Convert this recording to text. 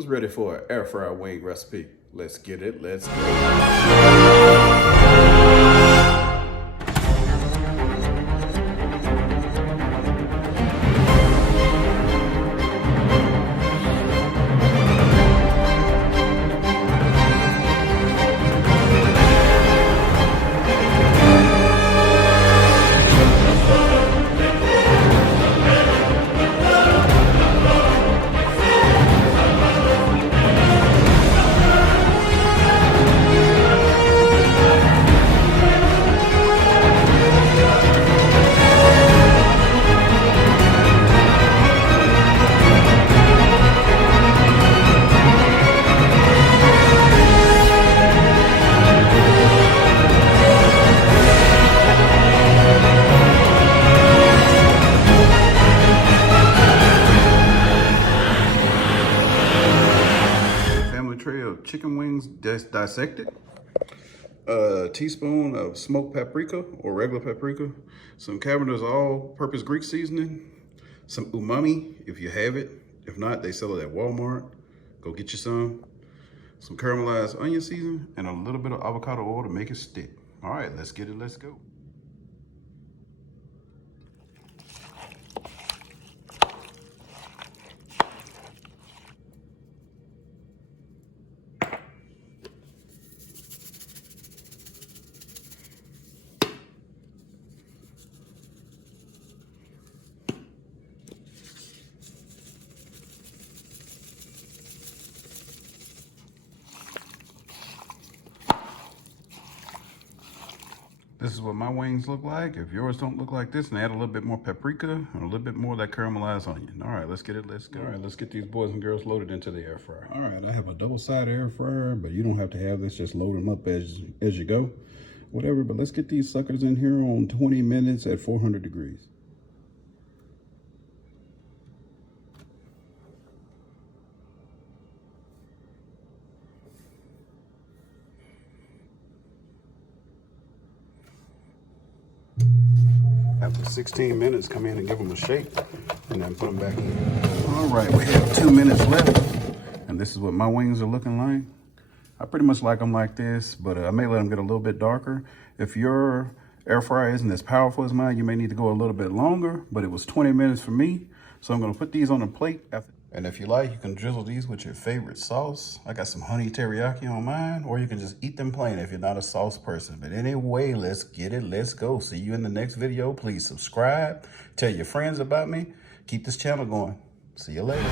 Who's ready for an air fryer wing recipe? Let's get it, let's go. Tray of chicken wings dissected, a teaspoon of smoked paprika or regular paprika, some Cavender's all-purpose Greek seasoning, some umami if you have it. If not, they sell it at Walmart. Go get you some caramelized onion seasoning, and a little bit of avocado oil to make it stick. All right, let's get it, let's go. This is what my wings look like. If yours don't look like this, and add a little bit more paprika and a little bit more of that caramelized onion. All right, let's get it, let's go. All right, let's get these boys and girls loaded into the air fryer. All right, I have a double-sided air fryer, but you don't have to have this. Just load them up as you go, whatever. But let's get these suckers in here on 20 minutes at 400 degrees. After 16 minutes, come in and give them a shake and then put them back in. All right, we have 2 minutes left, and this is what my wings are looking like. I pretty much like them like this, but I may let them get a little bit darker. If your air fryer isn't as powerful as mine, you may need to go a little bit longer, but it was 20 minutes for me. So I'm gonna put these on a plate. And if you like, you can drizzle these with your favorite sauce. I got some honey teriyaki on mine, or you can just eat them plain if you're not a sauce person. But anyway, let's get it, let's go. See you in the next video. Please subscribe, tell your friends about me. Keep this channel going. See you later.